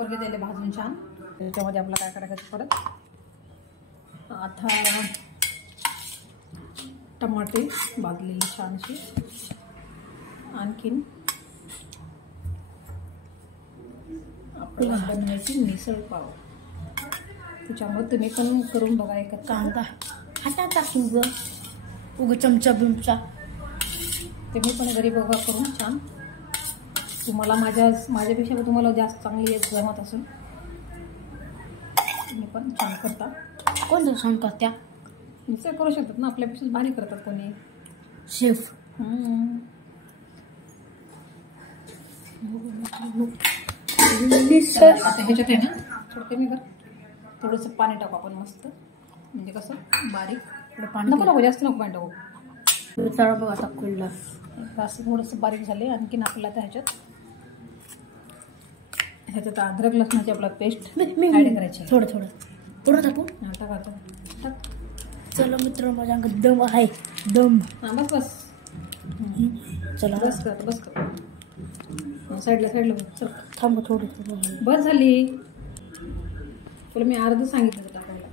खोबर घेतलेले भाजून छान. त्याच्यामध्ये आपलं काय करायचं परत आता टमाटे भाजलेली छानशी, आणखीन आपल्याला बनवायची मिसळ पाव. त्याच्यामुळे तुम्ही पण करून बघा. एक कांदा हातात टाकून उगं चमचा बिमचा तुम्ही पण घरी बघा करून छान. तुम्हाला माझ्यापेक्षा तुम्हाला जास्त चांगली जमत असेल, तुम्ही पण छान करता. कोण छान करत्या मिसळ करू शकतात ना, आपल्यापेक्षा भारी करतात कोणी शेफ. आता ह्याच्यात आहे ना थोडं कमी कर, थोडंसं पाणी टाकू आपण मस्त, म्हणजे कसं बारीक पाणी नको जास्त नको पाणी टाकू. तळा बघा आता खुलला असं थोडंसं बारीक झाले. आणखीन आपल्याला त्या ह्याच्यात अद्रक लसणाची आपला पेस्ट ॲड करायची. थोडं टाकू. टाका टाक. चला मित्र माझ्या अंगात दम आहे, दम. हां बस चला बस कर साईडला चल थांब थोडं. बस झाली तुला मी अर्ध सांगितलं होतं टाकायला.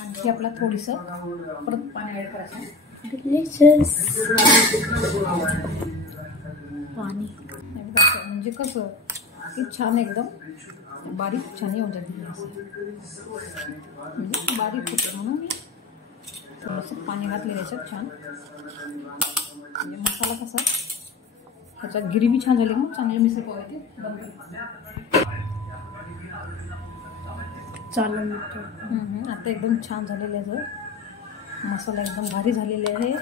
आणखी आपला थोडंसं परत पाणी ॲड करायचं. डिलिशियस पाणी म्हणजे कसं की छान एकदम बारीक छान येऊन जाते, म्हणजे बारीक होते म्हणून मी थोडंसं पाणी घातलं याच्यात छान. म्हणजे मसाला कसा ह्याच्यात गिरवी छान झाली मग चांगले मिसळ पाव येते. चालेल आता एकदम छान झालेलं आहे, मसाला एकदम भारी झालेले आहे.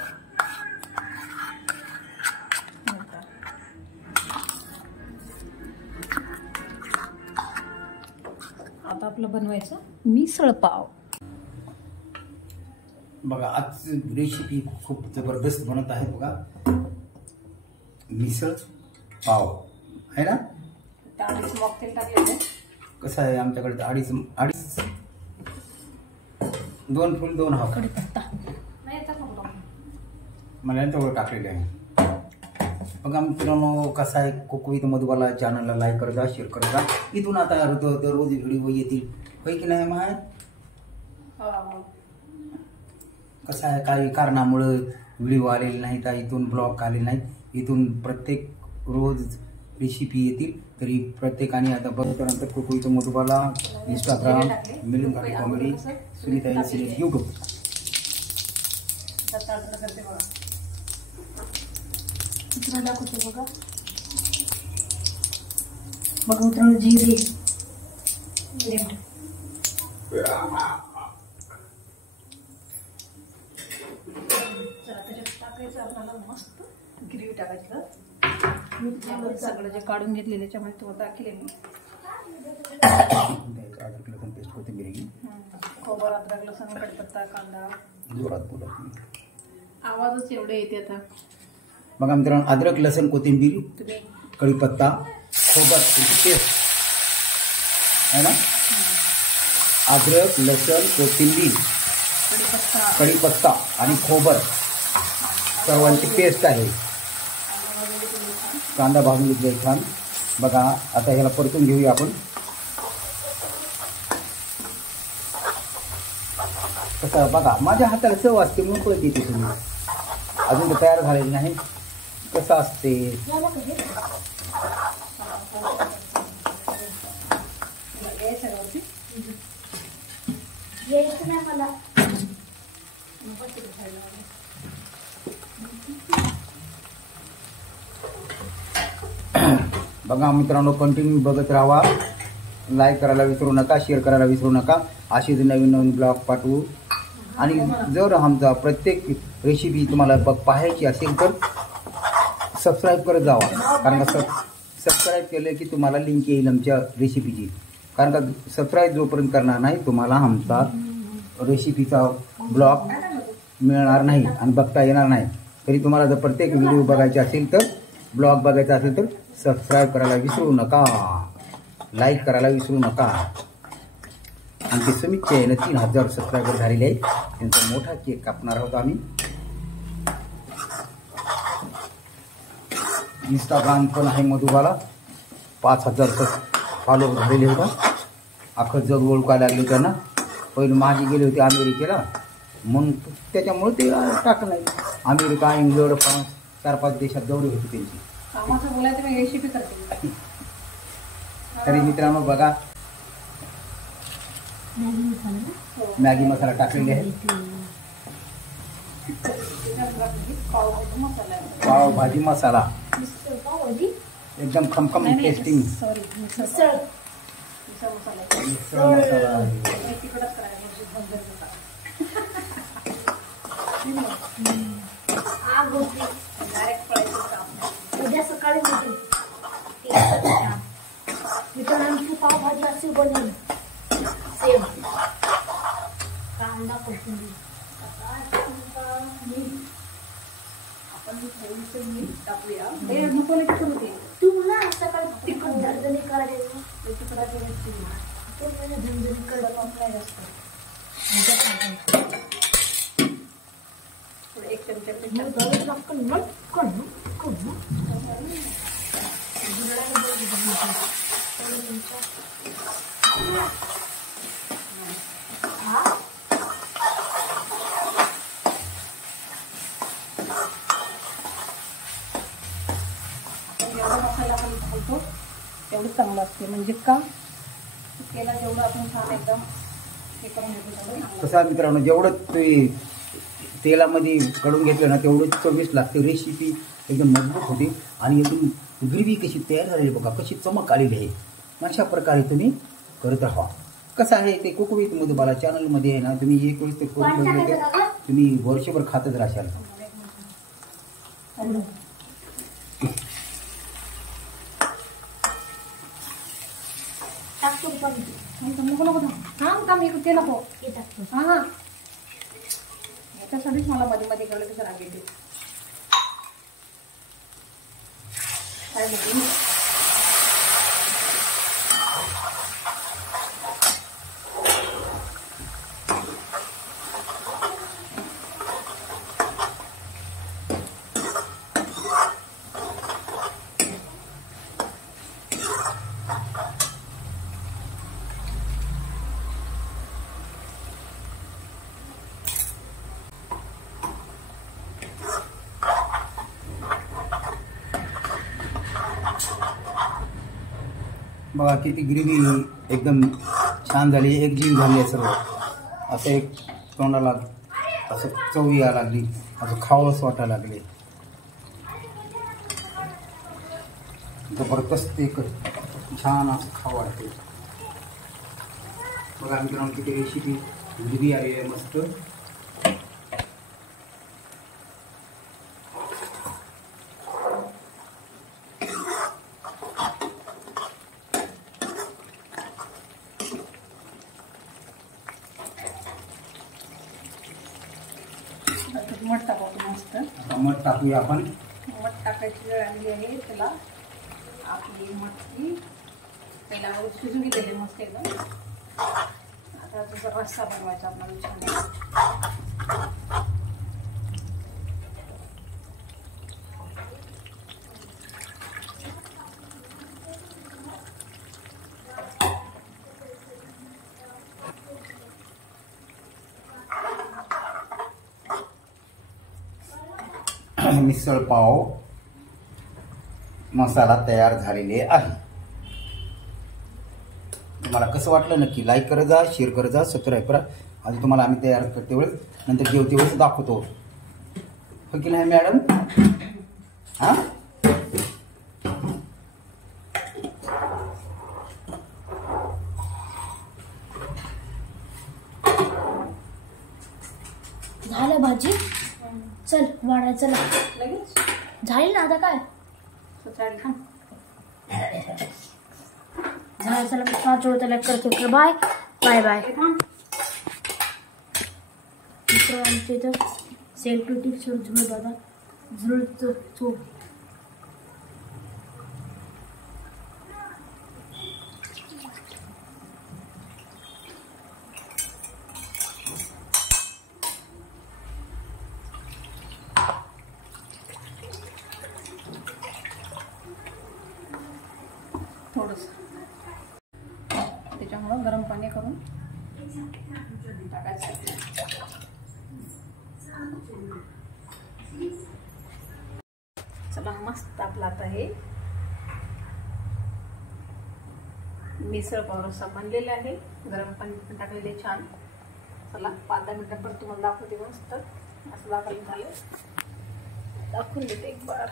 आता आपलं बनवायचं मिसळ पाव. बघा आज रेसिपी खूप जबरदस्त बनत आहे. बघा मिसळ पाव आहे ना. तेल टाकलेलं कसं आहे आमच्याकडे अडीच 2 फुल 2 हाफ कढीपत्ता मला तेवढं टाकलेलं आहे. बघा मित्रांनो कसं आहे, कुक विथ मधुबाला चॅनलला लाईक करत जा, शेअर करत जा. इथून आता दररोज व्हिडिओ येतील होय की नाही माय. कसं आहे काही कारणामुळं व्हिडिओ आलेले नाही तर इथून ब्लॉग आलेले नाही. इथून प्रत्येक रोज रेसिपी येतील. तरी प्रत्येकाने आता बघल्यानंतर cook with Madhubala Instagram, Milind Ghate comedy, Sunita incident YouTube. दाखवते बघा मित्रांनो जिरे टाकायचं आपल्याला मस्त ग्रेव्ही टाकायचं. सगळं जे काढून घेतले त्याच्यामुळे तो दाखले मी अद्रक लसूण पेस्ट कोथिंबीर, खोबर, अद्रक लसूण, कढीपत्ता, कांदा. जोरात बोला आवाजच एवढे येते आता. बघा मित्रांनो अद्रक लसूण कोथिंबीर, कढीपत्ता, खोबर पेस्ट है ना. अद्रक लसूण कोथिंबीर, कढीपत्ता आणि खोबर सर्वांची पेस्ट आहे. कांदा भाजून घेतला छान. बघा आता ह्याला परतून घेऊया आपण. कसं बघा माझ्या हाताला चव असते म्हणून परत येते. तुम्ही अजून तर तयार झालेली नाही. कसं असते बघा मित्रांनो कंटिन्यू बघत राहा. लाईक करायला विसरू नका, शेअर करायला विसरू नका. अशीच नवीन नवीन ब्लॉग पाठवू. आणि जर आमचा प्रत्येक रेसिपी तुम्हाला पाहायची असेल तर सबस्क्राईब करत जावा. कारण का सबस्क्राईब केलं की तुम्हाला लिंक येईल आमच्या रेसिपीची. कारण का सबस्क्राईब जोपर्यंत करणार नाही तुम्हाला आमचा रेसिपीचा ब्लॉग मिळणार नाही आणि बघता येणार नाही. तरी तुम्हाला जर प्रत्येक व्हिडिओ बघायचे असेल तर ब्लॉग बघायचा असेल तर सबस्क्राईब करायला विसरू नका, लाईक करायला विसरू नका. आमचे समीक्षा आहे ना 3000 सबस्क्रायबर झालेले आहेत. त्यांचा मोठा केक कापणार आहोत आम्ही. इंस्टाग्राम पण आहे मधुबाला. 5000 फॉलोअर झालेले होता. अख्खं जग ओळखायला लागले त्यांना. पहिले माझी गेले होते अमेरिकेला, मग त्याच्यामुळे ते टाकलं नाही. अमेरिका, इंग्लंड, फ्रान्स 4-5 देशात दौरे होते त्यांची. रेसिपी करते. तरी मित्रांनो बघा, मॅगी मसाला टाकलेले आहे. पावभाजी मसाला एकदम खमखम टेस्टिंग. उद्या सकाळी मित्रांची पावभाजी अशी बनवली सेम. कांदा कोथिंबीर टाकूया. तुम्हाला सकाळी तिखट झणझणी करायचं. झणझणी करायला एक चमचा मसाला आपण घालतो तेवढं चांगलं असते. म्हणजे का केला जेवढं आपण छान एकदम हे करून घेतो. कसं मित्रांनो, जेवढं ते तेलामध्ये कढून घेतलं ना तेवढं चविष्ट लागते. रेसिपी एकदम मजबूत होते आणि एकदम ग्रेव्ही कशी तयार झालेली बघा, कशी चमक आलेली आहे. अशा प्रकारे तुम्ही करत राहा. कसं आहे ते कुक विथ मधुबाला चॅनलमध्ये आहे ना, तुम्ही एक वेळेस ते करून बघितले तुम्ही वर्षभर खातच राहाल. याच्यासाठीच मला मध्ये मध्ये कळलं कसं राग येते. काय म्हणते बघा किती ग्रेव्ही एकदम छान झाली, एकजीव झाली आहे सर्व. असं एक तोंडाला असं चव यायला लागली, असं खावंच वाटायला लागले. जबरदस्त एक छान असं खावं वाटते. बघा मित्रांनो किती रेसिपी ग्रेव्ही आली आहे मस्त. मठ टाकावं मस्त. मठ टाकूया आपण. मठ टाकायची वेळ आलेली आहे. त्याला आपली मटकी पहिला शिजून घेतलेली मस्त एकदम. आता त्याचा रस्सा बनवायचा आपल्याला छान. मिसळ पाव मसाला तयार झालेले आहे. तुम्हाला कसं वाटलं नक्की लाईक करत जा, शेअर करत जा, सबस्क्राईब करा. आधी तुम्हाला आम्ही तयार करते वेळेस नंतर जेवते वेळेस दाखवतो. हो की नाही मॅडम? हां झालं भाजी. चल वाढायचं लगेच झाली ना. आता काय झालं. चला मी 5 वेळा लाईक करतो. Bye bye bye. मित्र आमच्या इथं सेल्फी झुळ दादा झुळ. मस्त आपला आता हे मिसळ पाव रस्सा बनलेला आहे. गरम पाणी पण टाकलेले छान. चला 5-10 मिनिटं परत तुम्हाला दाखवते. मस्त असं दाखवलं झालं. दाखवून देते एक बार.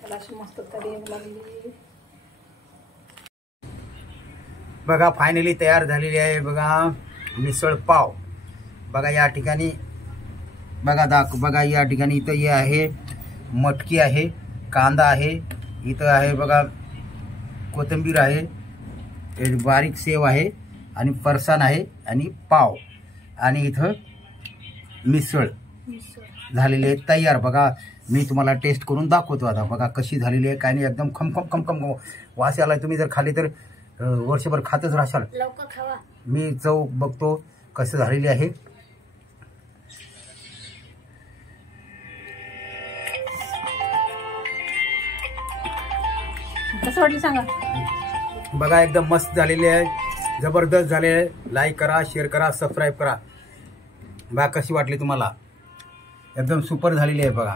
त्याला अशी मस्त तरी लागली. बघा फायनली तयार झालेली आहे बघा मिसळ पाव. बघा या ठिकाणी बघा या ठिकाणी इथं हे आहे मटकी आहे, कांदा आहे, इथं आहे बघा कोथिंबीर आहे, बारीक सेव आहे आणि फरसाण आहे आणि पाव आणि इथं मिसळ झालेली आहे तयार. बघा मी तुम्हाला टेस्ट करून दाखवतो आता. बघा कशी झालेली आहे काय नाही. एकदम खमखम वास आलाय. तुम्ही जर खाली तर वर्षभर खातच राहाल. लवकर खावा. मी चव बघतो कसं झालेली आहे. कसं वाटलं सांगा. बघा एकदम मस्त झालेली आहे, जबरदस्त झाले आहे. लाईक करा, शेअर करा, सबस्क्राईब करा. बघा कशी वाटली तुम्हाला. एकदम सुपर झालेली आहे बघा.